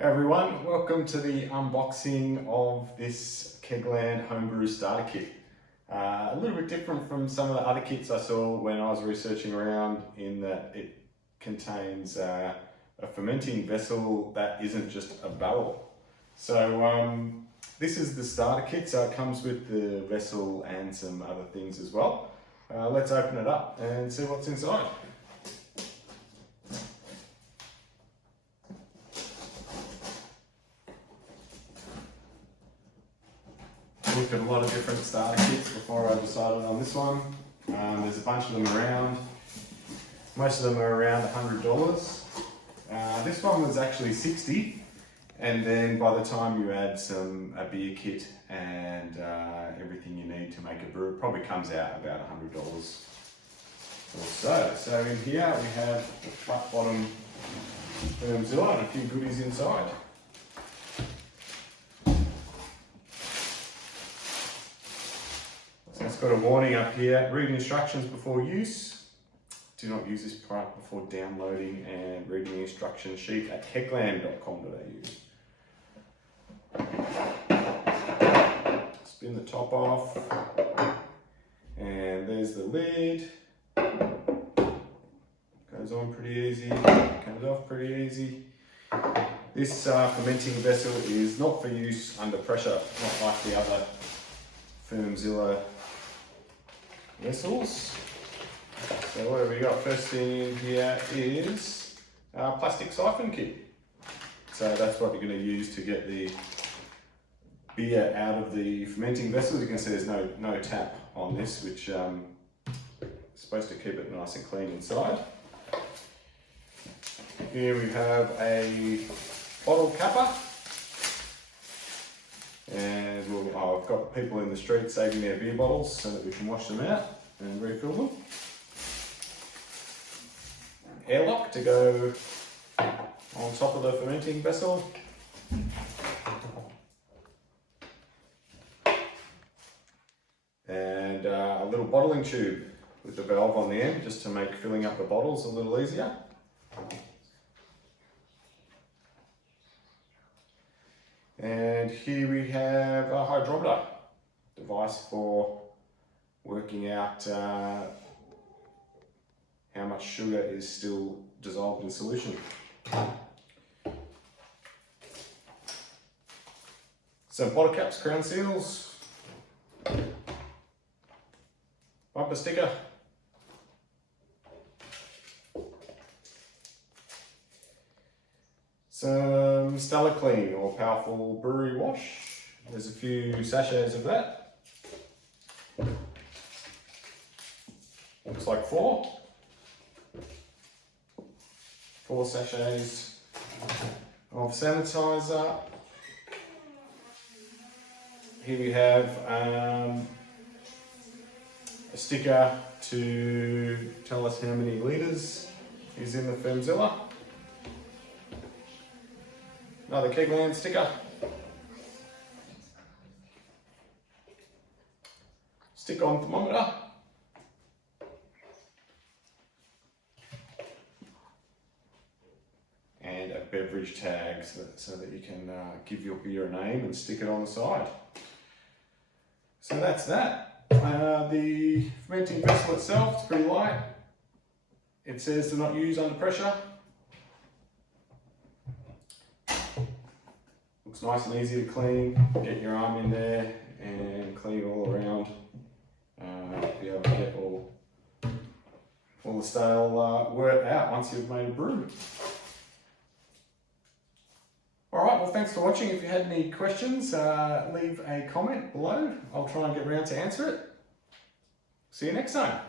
Hey everyone, welcome to the unboxing of this Kegland Homebrew starter kit. A little bit different from some of the other kits I saw when I was researching around, in that it contains a fermenting vessel that isn't just a barrel. So this is the starter kit, so it comes with the vessel and some other things as well. Let's open it up and see what's inside. Looked at a lot of different starter kits before I decided on this one. There's a bunch of them around. Most of them are around $100. This one was actually $60, and then by the time you add a beer kit and everything you need to make a brew, it probably comes out about $100 or so. So in here we have the flat bottom Fermzilla and a few goodies inside. It's got a warning up here: read instructions before use. Do not use this product before downloading and reading the instruction sheet at kegland.com.au. Spin the top off, and there's the lid. Goes on pretty easy, comes off pretty easy. This fermenting vessel is not for use under pressure, not like the other Fermzilla vessels. So what have we got? First thing in here is a plastic siphon kit. So that's what you're going to use to get the beer out of the fermenting vessels. You can see there's no tap on this, which is supposed to keep it nice and clean inside. Here we have a bottle capper. And I've got people in the street saving their beer bottles so that we can wash them out and refill them. Airlock to go on top of the fermenting vessel. And a little bottling tube with the valve on the end, just to make filling up the bottles a little easier. And here we have a hydrometer device for working out how much sugar is still dissolved in solution. Some bottle caps, crown seals, bumper sticker, some Stellar Clean or Powerful Brewery Wash. There's a few sachets of that. Looks like four sachets of sanitizer. Here we have a sticker to tell us how many litres is in the Fermzilla. Another Kegland sticker. Stick-on thermometer. And a beverage tag so that you can give your beer a name and stick it on the side. So that's that. The fermenting vessel itself is pretty light. It says to not use under pressure. Looks nice and easy to clean. Get your arm in there and clean all around. Be able to get all the stale wort out once you've made a brew. Alright, well thanks for watching. If you had any questions, leave a comment below. I'll try and get around to answer it. See you next time.